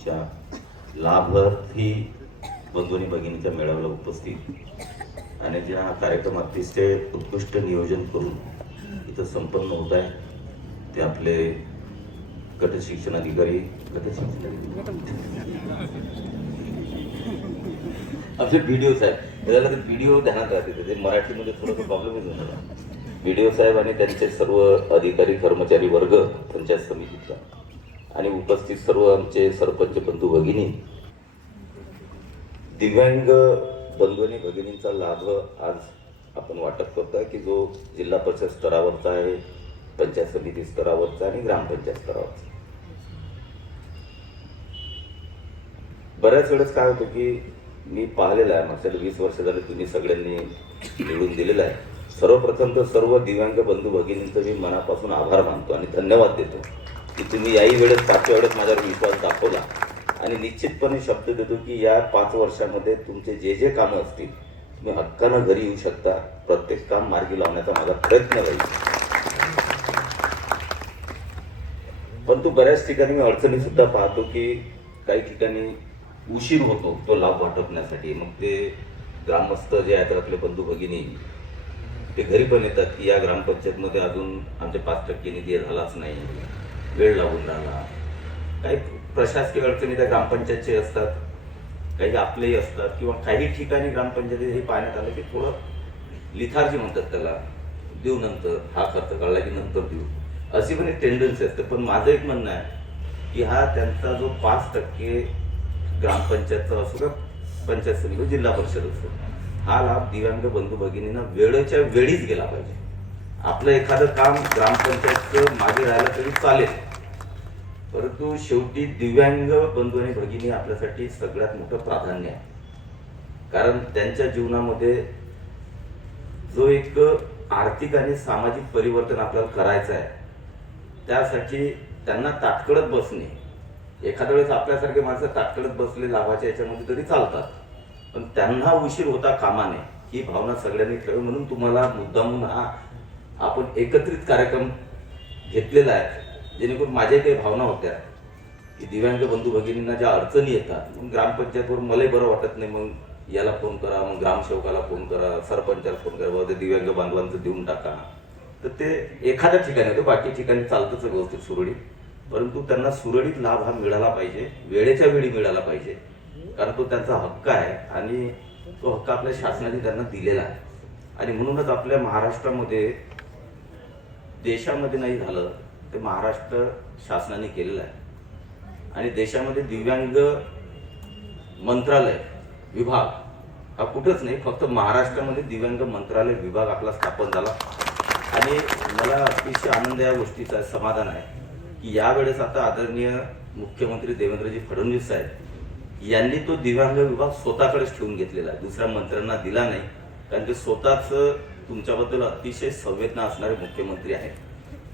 भगिनींच्या लाभार्थी बंधू भगिनीच्या मेळाव्याला उपस्थित. आणि ज्या हा कार्यक्रम अतिशय उत्कृष्ट नियोजन करून इथं संपन्न होत आहे ते आपले गट शिक्षण अधिकारी गट शिक्षण अधिकारी. डी व्हिडिओ साहेब त्याला ते व्हिडिओ ध्यानात राहते ते मराठीमध्ये थोडंसं प्रॉब्लेमच होणार व्हिडिओ साहेब आणि त्यांचे सर्व अधिकारी कर्मचारी वर्ग पंचायत समितीचा आणि उपस्थित सर्व आमचे सरपंच बंधू भगिनी. दिव्यांग बंधू आणि भगिनींचा लाभ आज आपण वाटप करतोय की जो जिल्हा परिषद स्तरावरचा आहे पंचायत समिती स्तरावरचा आणि ग्रामपंचायत स्तरावरचा. बऱ्याच वेळेस काय होतं की मी पाहिलेलं आहे मागच्या वीस वर्ष झाले तुम्ही सगळ्यांनी निवडून दिलेलं आहे. सर्वप्रथम तर सर्व दिव्यांग बंधू भगिनींचं मी मनापासून आभार मानतो आणि धन्यवाद देतो. की तुम्ही याही वेळेस पाचव्या वेळेस माझ्यावर विश्वास दाखवला. आणि निश्चितपणे शब्द देतो की या पाच वर्षामध्ये तुमचे जे जे कामं असतील तुम्ही हक्कानं घरी येऊ शकता. प्रत्येक काम मार्गी लावण्याचा माझा प्रयत्न राहील. परंतु बऱ्याच ठिकाणी मी अडचणी सुद्धा पाहतो की काही ठिकाणी उशीर होतो तो लाभ वाटपण्यासाठी. मग ते ग्रामस्थ जे आहेत आपले बंधू भगिनी ते घरी पण येतात की या ग्रामपंचायतमध्ये अजून आमच्या पाच टक्के निधी झालाच नाही. वेळ लावून जाणार काही प्रशासकीय अडचणी त्या ग्रामपंचायतचे असतात काही आपलेही असतात किंवा काही ठिकाणी ग्रामपंचायतीत हे पाहण्यात आलं की थोडं लिथार्जी म्हणतात त्याला. देऊ नंतर हा खर्च काढला की नंतर देऊ. अशी पण एक टेंडन्सी असते. पण माझं एक म्हणणं आहे की हा त्यांचा जो पाच टक्के ग्रामपंचायतचा असो का पंचायत समिती जिल्हा परिषद असो हा लाभ दिव्यांग बंधू भगिनींना वेळेच्या वेळीच गेला पाहिजे. आपलं एखादं काम ग्रामपंचायतचं मागे राहिलं तरी चालेल. परंतु शेवटी दिव्यांग बंधू आणि भगिनी आपल्यासाठी सगळ्यात मोठं प्राधान्य आहे. कारण त्यांच्या जीवनामध्ये जो एक आर्थिक आणि सामाजिक परिवर्तन आपल्याला करायचं आहे त्यासाठी त्यांना ताटकळत बसणे. एखाद्या वेळेस आपल्यासारखे माणसं ताटकळत बसले लाभाच्या याच्यामध्ये तरी चालतात. पण त्यांना उशीर होता कामाने. ही भावना सगळ्यांनी ठेव म्हणून तुम्हाला मुद्दामून हा आपण एकत्रित कार्यक्रम घेतलेला आहे. जेणेकरून माझ्या काही भावना होत्या. की दिव्यांग बंधू भगिनींना ज्या अडचणी येतात मग ग्रामपंचायतवर मलाही बरं वाटत नाही मग याला फोन करा मग ग्रामसेवकाला फोन करा सरपंचाला फोन करा बाबा ते दिव्यांग बांधवांचं देऊन टाका. तर ते एखाद्या ठिकाणी होते बाकी ठिकाणी चालतंच व्यवस्थित सुरळीत. परंतु त्यांना सुरळीत लाभ हा मिळाला पाहिजे वेळेच्या वेळी मिळाला पाहिजे. कारण तो त्यांचा हक्क आहे आणि तो हक्क आपल्या शासनाने त्यांना दिलेला आहे. आणि म्हणूनच आपल्या महाराष्ट्रामध्ये देशामध्ये नाही झालं ते महाराष्ट्र शासनाने केलेलं आहे. आणि देशामध्ये दिव्यांग मंत्रालय विभाग हा कुठंच नाही फक्त महाराष्ट्रामध्ये दिव्यांग मंत्रालय विभाग आपला स्थापन झाला. आणि मला अतिशय आनंद या गोष्टीचा समाधान आहे की यावेळेस आता आदरणीय मुख्यमंत्री देवेंद्रजी फडणवीस साहेब यांनी तो दिव्यांग विभाग स्वतःकडेच ठेवून घेतलेला आहे. दुसऱ्या मंत्र्यांना दिला नाही कारण ते स्वतःच तुमच्याबद्दल अतिशय संवेदना असणारे मुख्यमंत्री आहेत.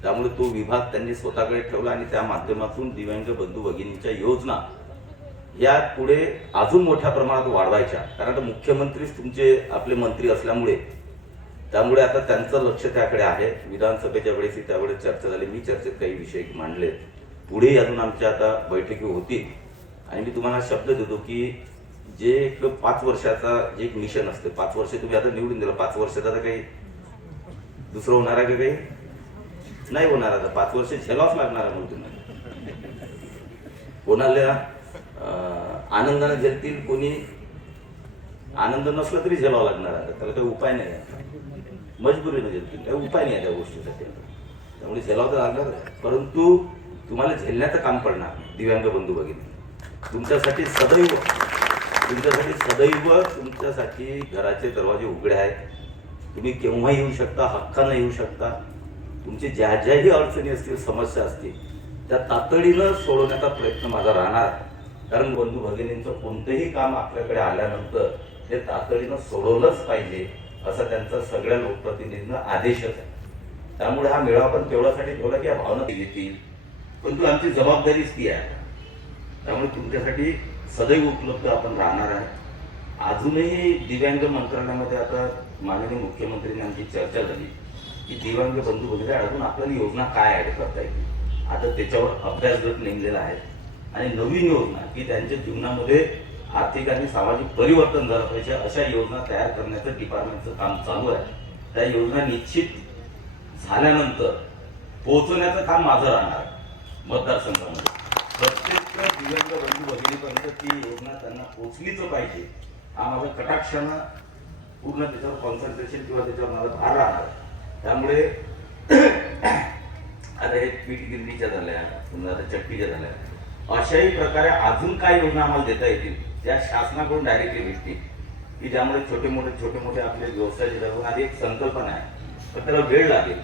त्यामुळे तो विभाग त्यांनी स्वतःकडे ठेवला आणि त्या माध्यमातून दिव्यांग बंधू भगिनींच्या योजना या पुढे अजून मोठ्या प्रमाणात वाढवायच्या. कारण आता मुख्यमंत्रीच तुमचे आपले मंत्री असल्यामुळे त्यामुळे आता त्यांचं लक्ष त्याकडे आहे. विधानसभेच्या वेळेस त्यावेळेस चर्चा झाली. मी चर्चेत काही विषय मांडले पुढेही अजून आमच्या आता बैठकी होतील. आणि मी तुम्हाला शब्द देतो की जे एक पाच वर्षाचा जे एक मिशन असते पाच वर्ष तुम्ही आता निवडून दिलं पाच वर्षाचा आता काही दुसरं होणार आहे का काही? नाही होणार आता. पाच वर्ष झेलावंच लागणार म्हणून तुम्ही कोणाला आनंदानं आनंदाने झेलतील कोणी आनंद नसला तरी झेलावं लागणार आता त्याला काही उपाय नाही आहे मजबुरीने झेलतील. काही उपाय नाही आहे त्या गोष्टीसाठी त्यामुळे झेलावं तर लागणार परंतु तुम्हाला झेलण्याचं काम पडणार दिव्यांग बंधू भगिनी. तुमच्यासाठी सदैव तुमच्यासाठी सदैव तुमच्यासाठी घराचे दरवाजे उघडे आहेत. तुम्ही केव्हाही येऊ शकता हक्कानं येऊ शकता. तुमची ज्या ज्याही अडचणी असतील समस्या असतील त्या तातडीनं सोडवण्याचा प्रयत्न माझा राहणार. कारण बंधू भगिनींचं कोणतंही काम आपल्याकडे आल्यानंतर ते तातडीनं सोडवलंच पाहिजे असा त्यांचा सगळ्या लोकप्रतिनिधींना आदेशच आहे. त्यामुळे हा मेळावा पण तेवढ्यासाठी ठेवला की या भावना येतील. परंतु आमची जबाबदारीच ती आहे. त्यामुळे तुमच्यासाठी सदैव उपलब्ध आपण राहणार आहे. अजूनही दिव्यांग मंत्रालयामध्ये आता माननीय मुख्यमंत्र्यांनी आमची चर्चा झाली की दिव्यांग बंधू वगैरे अजून आपल्याला योजना काय ॲड करता येईल आता त्याच्यावर अभ्यास गट नेमलेला आहे आणि नवीन योजना की त्यांच्या जीवनामध्ये आर्थिक आणि सामाजिक परिवर्तन झालं पाहिजे अशा योजना तयार करण्याचं डिपार्टमेंटचं काम चालू आहे. त्या योजना निश्चित झाल्यानंतर पोहोचवण्याचं काम माझं राहणार मतदारसंघामध्ये. प्रत्येक दिव्यांग बंधू भगिनीपर्यंत ती योजना त्यांना पोचलीच पाहिजे. हा माझा कटाक्षानं पूर्ण त्याच्यावर कॉन्सन्ट्रेशन किंवा त्याच्यावर माझा भार राहणार त्यामुळे आता हे पीठ गिरणीच्या झाल्या पुन्हा आता चट्टीच्या झाल्या. अशाही प्रकारे अजून काय योजना आम्हाला देता येतील त्या शासनाकडून डायरेक्टली भेटतील. की ज्यामुळे छोटे मोठे छोटे मोठे आपले व्यवसाय जे आधी एक संकल्पना आहे पण त्याला वेळ लागेल.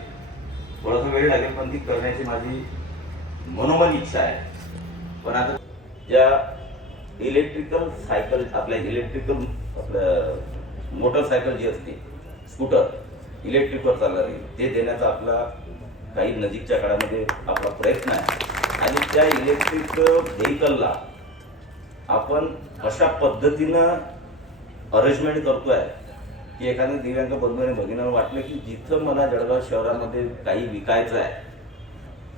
थोडासा वेळ लागेल पण ती करण्याची माझी मनोमन इच्छा आहे. पण आता ज्या इलेक्ट्रिकल सायकल आपल्या इलेक्ट्रिकल आपलं मोटरसायकल जी असते स्कूटर इलेक्ट्रिकवर चालणारी ते देण्याचा आपला काही नजीकच्या काळामध्ये आपला प्रयत्न आहे. आणि त्या इलेक्ट्रिक व्हेकलला आपण अशा पद्धतीनं अरेंजमेंट करतोय की एखाद्या दिव्यांग बंधू आणि भगिनीला वाटलं की जिथं मला जळगाव शहरामध्ये काही विकायचं आहे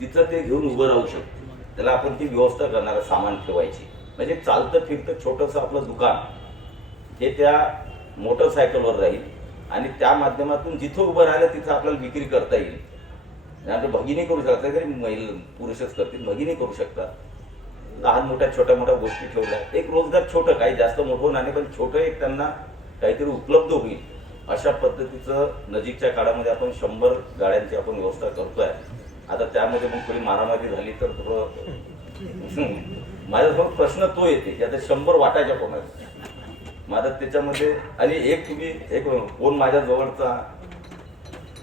तिथं ते घेऊन उभं राहू शकतो. त्याला आपण ती व्यवस्था करणार सामान ठेवायची. म्हणजे चालतं फिरतं छोटंसं आपलं दुकान हे त्या मोटरसायकलवर राहील आणि त्या माध्यमातून जिथं उभं राहिलं तिथं आपल्याला विक्री करता येईल. नाही भगिनी करू शकतात तरी महिला पुरुषच करतील भगिनी करू शकतात. लहान मोठ्या छोट्या मोठ्या गोष्टी ठेवल्या. एक रोजगार छोटं काही जास्त मोठं नाही पण छोटं एक त्यांना काहीतरी उपलब्ध होईल. अशा पद्धतीचं नजीकच्या काळामध्ये आपण शंभर गाड्यांची आपण व्यवस्था करतो आहे आता त्यामध्ये मग कोणी मारामारी झाली तर थोडं माझ्यासमोर प्रश्न तो येते की आता शंभर वाटायच्या कोणाला? माझा त्याच्यामध्ये आणि एक तुम्ही एक कोण माझ्या जवळचा?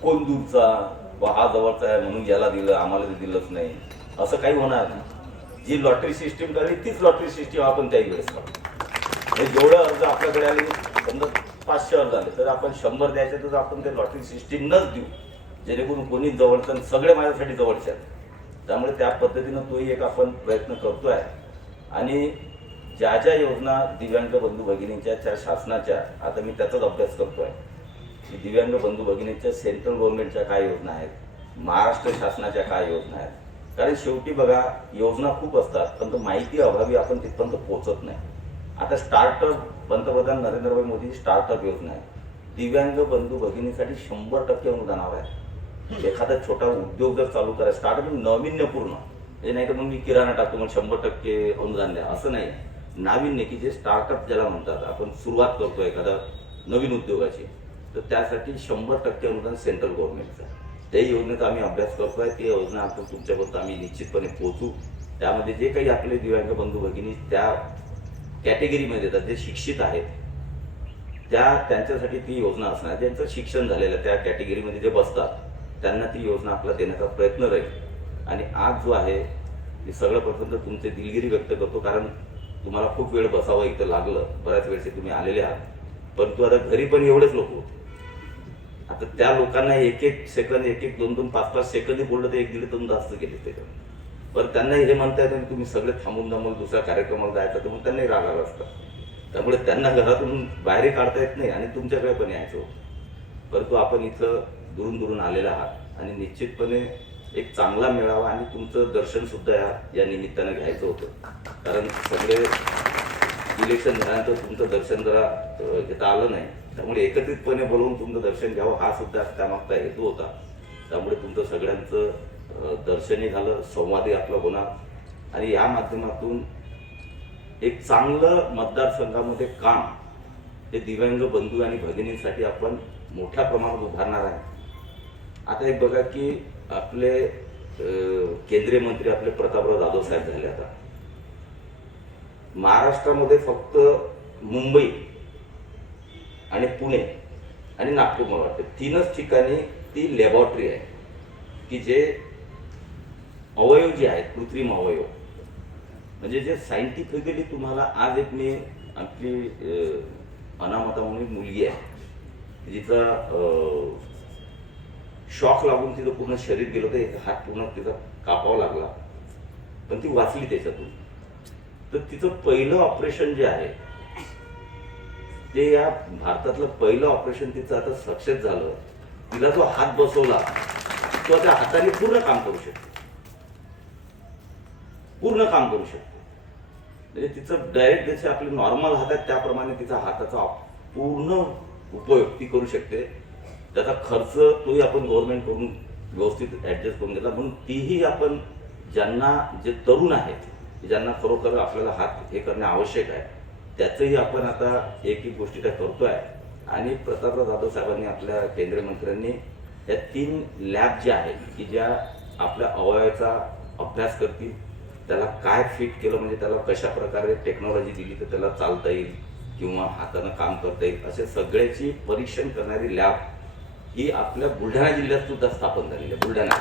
कोण दूरचा? वा हा जवळचा आहे म्हणून याला दिलं आम्हाला ते दिलंच नाही. असं काही होणार नाही. जी लॉटरी सिस्टीम करावी तीच लॉटरी सिस्टीम आपण त्याही वेळेस करू म्हणजे जेवढं अर्ज आपल्याकडे आले समजा पाचशे अर्ज आले तर आपण शंभर द्यायचे तर आपण ते लॉटरी सिस्टीमनच देऊ. जेणेकरून कोणी जवळचं आणि सगळे माझ्यासाठी जवळचे आहेत. त्यामुळे त्या पद्धतीनं तोही एक आपण प्रयत्न करतो आहे आणि ज्या ज्या योजना दिव्यांग बंधू भगिनींच्या त्या शासनाच्या आता मी त्याचाच अभ्यास करतोय. की दिव्यांग बंधू भगिनींच्या सेंट्रल गव्हर्नमेंटच्या काय योजना आहेत? महाराष्ट्र शासनाच्या काय योजना आहेत? कारण शेवटी बघा योजना खूप असतात पण तो माहिती अभावी आपण तिथपर्यंत पोहोचत नाही. आता स्टार्टअप पंतप्रधान नरेंद्रभाई मोदी स्टार्टअप योजना आहे. दिव्यांग बंधू भगिनीसाठी शंभर टक्के अनुदानावर आहे. एखादा छोटा उद्योग जर चालू करायचा स्टार्टअप नाविन्यपूर्ण. म्हणजे नाही तर मग मी किराणा टाकतो मग शंभर टक्के अनुदान द्या. असं नाही. नाविन्य की जे स्टार्टअप ज्याला म्हणतात आपण सुरुवात करतो एखादा नवीन उद्योगाची तर त्यासाठी शंभर टक्के अनुदान सेंट्रल गव्हर्नमेंटचं त्या योजनेचा आम्ही अभ्यास करतो आहे ती योजना आपण तुमच्यापर्यंत आम्ही निश्चितपणे पोहोचू. त्यामध्ये जे काही आपले दिव्यांग बंधू भगिनी त्या कॅटेगरीमध्ये येतात जे शिक्षित आहेत त्या त्यांच्यासाठी ती योजना असणार. ज्यांचं शिक्षण झालेलं त्या कॅटेगरीमध्ये जे बसतात त्यांना ती योजना आपला देण्याचा प्रयत्न राहील. आणि आज जो आहे मी सगळं प्रथम तर तुमचे दिलगिरी व्यक्त करतो कारण तुम्हाला खूप वेळ बसावं इथं लागलं. बऱ्याच वेळचे तुम्ही आलेले आहात. परंतु आता घरी पण एवढेच लोक होते. आता त्या लोकांना एक एक सेकंद एक एक दोन दोन पाच पाच सेकंद बोललं तर एक दीड दोन तास गेले ते पण त्यांना हे म्हणता येतं तुम्ही सगळे थांबून थांबून दुसऱ्या कार्यक्रमाला जायचं तर मग त्यांनाही राग आला असता. त्यामुळे त्यांना घरातून बाहेर काढता येत नाही आणि तुमच्याकडे पण यायचं होतं. परंतु आपण इथं दुरून दुरून आलेला आहात. आणि निश्चितपणे एक चांगला मेळावा आणि तुमचं दर्शनसुद्धा या या निमित्तानं घ्यायचं होतं. कारण सगळे इलेक्शन झाल्यानंतर तुमचं दर्शन जरा घेता आलं नाही. त्यामुळे एकत्रितपणे बोलवून तुमचं दर्शन घ्यावं हा सुद्धा त्यामागचा हेतू होता. त्यामुळे तुमचं सगळ्यांचं दर्शनही झालं संवादही आपला होणार. आणि या माध्यमातून एक चांगलं मतदारसंघामध्ये काम हे दिव्यांग बंधू आणि भगिनींसाठी आपण मोठ्या प्रमाणात उभारणार आहे. आता एक बघा की आपले केंद्रीय मंत्री आपले प्रतापराव जाधव साहेब झाले आता. महाराष्ट्रामध्ये फक्त मुंबई आणि पुणे आणि नागपूर मला वाटतं. तीनच ठिकाणी ती लॅबॉरेटरी आहे. की जे अवयव जे आहेत कृत्रिम अवयव. म्हणजे जे सायंटिफिकली तुम्हाला आज एक मी आपली अनामता म्हणून मुलगी आहे. जिचा शॉक लागून तिचं पूर्ण शरीर गेलं होतं एक हात पूर्ण तिचा कापावा लागला. पण ती वाचली त्याच्यातून. तर तिचं पहिलं ऑपरेशन जे आहे ते या भारतातलं पहिलं ऑपरेशन तिचं आता सक्सेस झालं. तिला जो हात बसवला तो त्या हाताने पूर्ण काम करू शकते. पूर्ण काम करू शकते. म्हणजे तिचं डायरेक्ट जसे आपले नॉर्मल हात आहेत त्याप्रमाणे तिचा हाताचा पूर्ण उपयोग ती करू शकते. त्याचा खर्च तोही आपण गव्हर्नमेंट करून व्यवस्थित ऍडजस्ट करून घेतला. म्हणून तीही आपण ज्यांना जे तरुण आहेत ज्यांना खरोखर आपल्याला हात हे करणे आवश्यक आहे त्याचंही आपण आता एक एक गोष्टी त्या आहे आणि प्रतापराव जाधव साहेबांनी आपल्या केंद्रीय मंत्र्यांनी या तीन लॅब ज्या आहेत की ज्या आपल्या अवयवाचा अभ्यास करतील त्याला काय फिट केलं म्हणजे त्याला कशा प्रकारे टेक्नॉलॉजी दिली तर त्याला चालता येईल किंवा हातानं काम करता येईल असे सगळ्याची परीक्षण करणारी लॅब ही आपल्या बुलढाणा जिल्ह्यात सुद्धा स्थापन झालेली आहे बुलढाणा.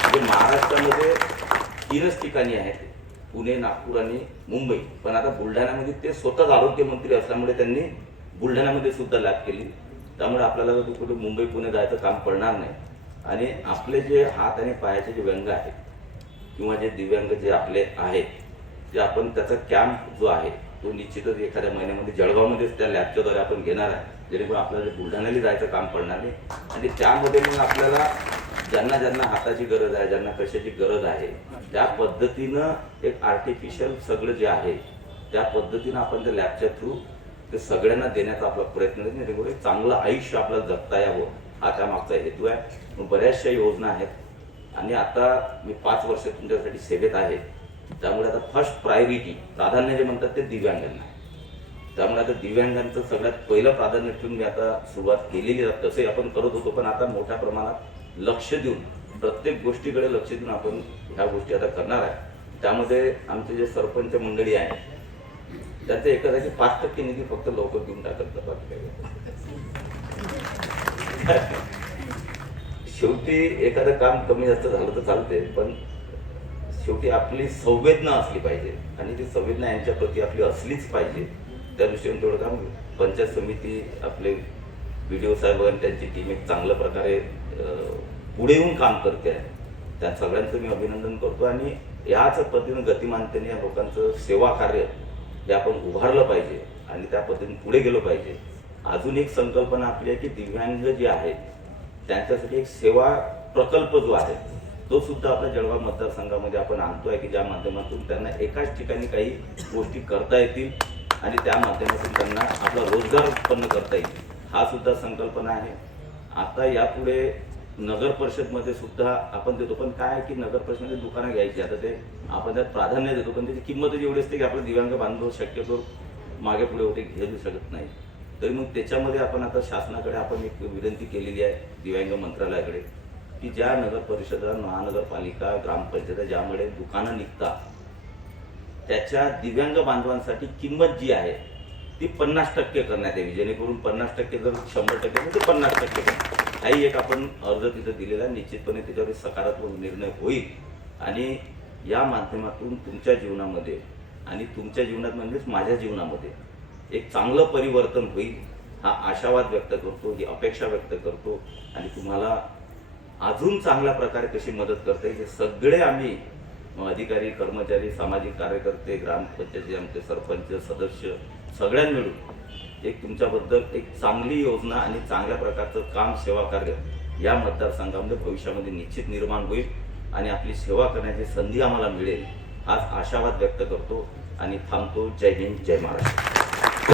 म्हणजे महाराष्ट्रामध्ये तीनच ठिकाणी आहेत पुणे नागपूर आणि मुंबई. पण आता बुलढाण्यामध्ये ते स्वतःच आरोग्यमंत्री असल्यामुळे त्यांनी बुलढाण्यामध्ये सुद्धा लॅब केली. त्यामुळे आपल्याला जर कुठे मुंबई पुणे जायचं काम पडणार नाही. आणि आपले जे हात आणि पायाचे जे व्यंग आहेत किंवा जे दिव्यांग जे आपले आहेत जे आपण त्याचा कॅम्प जो आहे तो निश्चितच एखाद्या महिन्यामध्ये जळगावमध्येच त्या लॅबच्याद्वारे आपण घेणार आहे. जेणेकरून आपल्याला बुलढाण्याला जायचं काम पडणार नाही. आणि त्यामध्ये मग आपल्याला ज्यांना ज्यांना हाताची गरज आहे ज्यांना कशाची गरज आहे त्या पद्धतीनं एक आर्टिफिशियल सगळं जे आहे त्या पद्धतीनं आपण त्या लॅबच्या थ्रू ते सगळ्यांना देण्याचा आपला प्रयत्न जेणेकरून एक चांगलं आयुष्य आपल्याला जगता यावं हा त्यामागचा हेतू आहे. मग बऱ्याचशा योजना आहेत. आणि आता मी पाच वर्ष तुमच्यासाठी सेवेत आहे. त्यामुळे आता फर्स्ट प्रायोरिटी प्राधान्य जे म्हणतात ते दिव्यांगांना आहे. त्यामुळे आता दिव्यांगांचं सगळ्यात पहिलं प्राधान्य ठेवून मी आता सुरुवात केलेली आहे. तसे आपण करत होतो पण आता मोठ्या प्रमाणात लक्ष देऊन प्रत्येक गोष्टीकडे लक्ष देऊन आपण ह्या गोष्टी आता करणार आहे. त्यामध्ये आमचे जे सरपंच मंडळी आहे त्याचे एखाद्याचे पाच टक्के निधी फक्त लवकर देऊन टाकत जा, शेवटी एखादं काम कमी जास्त झालं तर चालते पण शेवटी आपली संवेदना असली पाहिजे आणि ती संवेदना यांच्याप्रती आपली असलीच पाहिजे. त्या दृष्टीने थोडं काम पंचायत समिती आपले बी डी ओ साहेब आणि त्यांची टीम एक चांगल्या प्रकारे पुढे येऊन काम करते आहे. त्या सगळ्यांचं मी अभिनंदन करतो आणि याच पद्धतीनं गतिमानतेने या लोकांचं सेवा कार्य हे आपण उभारलं पाहिजे आणि त्या पद्धतीने पुढे गेलो पाहिजे. अजून एक संकल्पना आपली आहे की दिव्यांग जे आहेत त्यांच्यासाठी एक सेवा प्रकल्प जो आहे तो सुद्धा आपल्या जळगाव मतदारसंघामध्ये आपण आणतो आहे की ज्या माध्यमातून त्यांना एकाच ठिकाणी काही गोष्टी करता येतील. आणि त्या माध्यमातून त्यांना आपला रोजगार उत्पन्न करता येईल. हा सुद्धा संकल्पना आहे. आता यापुढे नगर परिषदमध्ये सुद्धा आपण देतो पण काय आहे की नगर परिषदमध्ये दुकानं घ्यायची. आता ते आपण त्यात प्राधान्य देतो पण त्याची किंमत एवढी असते की आपले दिव्यांग बांधव शक्यतो मागे पुढे होते घेऊ शकत नाही. तरी मग त्याच्यामध्ये आपण आता शासनाकडे आपण एक विनंती केलेली आहे दिव्यांग मंत्रालयाकडे की ज्या नगर परिषदा महानगरपालिका ग्रामपंचायत ज्यामुळे दुकानं निघतात त्याच्या दिव्यांग बांधवांसाठी किंमत जी आहे ती पन्नास टक्के करण्यात यावी. जेणेकरून पन्नास टक्के जर शंभर टक्के असेल तर पन्नास टक्के करा. हाही एक आपण अर्ज तिथं दिलेला निश्चितपणे त्याच्यावर सकारात्मक निर्णय होईल. आणि या माध्यमातून तुमच्या जीवनामध्ये आणि तुमच्या जीवनात म्हणजेच माझ्या जीवनामध्ये एक चांगलं परिवर्तन होईल हा आशावाद व्यक्त करतो ही अपेक्षा व्यक्त करतो. आणि तुम्हाला अजून चांगल्या प्रकारे कशी मदत करता येईल हे सगळे आम्ही मग अधिकारी कर्मचारी सामाजिक कार्यकर्ते ग्रामपंचायती आमचे सरपंच सदस्य सगळ्या मिळून एक तुमच्याबद्दल एक चांगली योजना आणि चांगल्या प्रकारचं काम सेवा कार्य या मतदारसंघामध्ये भविष्यामध्ये निश्चित निर्माण होईल आणि आपली सेवा करण्याची संधी आम्हाला मिळेल हाच आशावाद व्यक्त करतो आणि थांबतो. जय हिंद जय महाराष्ट्र.